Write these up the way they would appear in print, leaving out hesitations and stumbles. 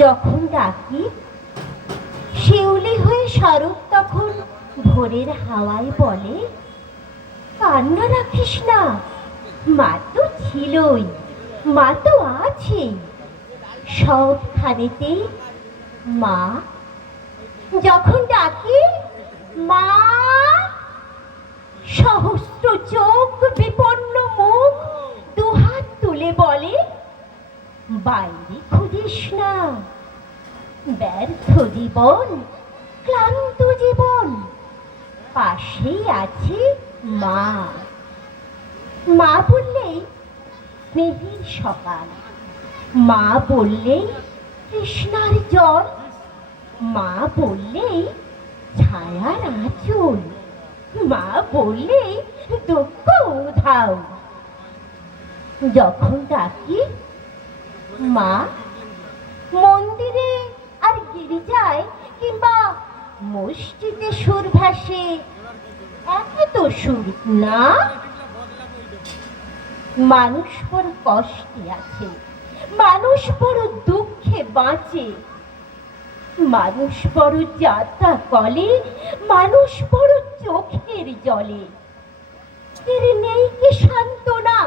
যখন ডাকি শিউলি হয়ে শরৎ তখন ভোরের হাওয়ায় বলে, কান্না রাখিস না, মা তো ছিলই, মা তো আছেই সবখানেতেই মা। যখন ডাকি মা, সহস্র চোখ বিপন্ন মুখ দুহাত তুলে বলে, বাইরে খুঁজিস না, ব্যর্থ জীবন, ক্লান্ত জীবন, পাশেই আছে মা। মা বললেই স্নেহের সকাল, মা বললেই তৃষ্ণার জল, মা বললেই ছায়ার আঁচল, মা বললেই দুঃখ উধাও। যখন ডাকি মা, মন্দিরে আর গির্জায় কিংবা মসজিদে সুর ভাসে, একে তো সুর না। মানুষ বড় কষ্টে আছে, মানুষ বড় দুঃখে বাঁচে, মানুষ বড় যাত্রা কলে, মানুষ বড় চোখের জলে, এর নেই কি সান্ত্বনা।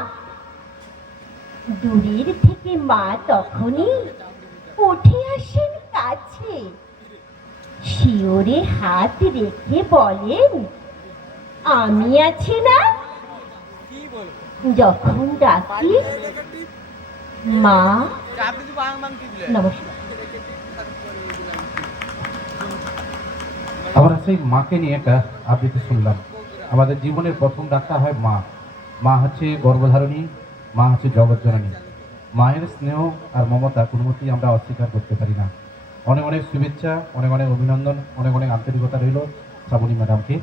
দূরের থেকে মা তখনই উঠে আসেন কাছে, শিওরে হাত রেখে বলেন, আমি আছি না। যখন ডাকি মা। নমস্কার। আমরা সেই মাকে নিয়ে একটা আবৃত্তি শুনলাম। আমাদের জীবনের প্রথম ডাক্তার হয় মা। মা হচ্ছে গর্ভধারণী, মা হচ্ছে জগৎজননী। মায়ের স্নেহ আর মমতা কোনো মতেই আমরা অস্বীকার করতে পারি না। অনেক অনেক শুভেচ্ছা, অনেক অনেক অভিনন্দন, অনেক অনেক আন্তরিকতা রইল শ্রাবণী ম্যাডামকে।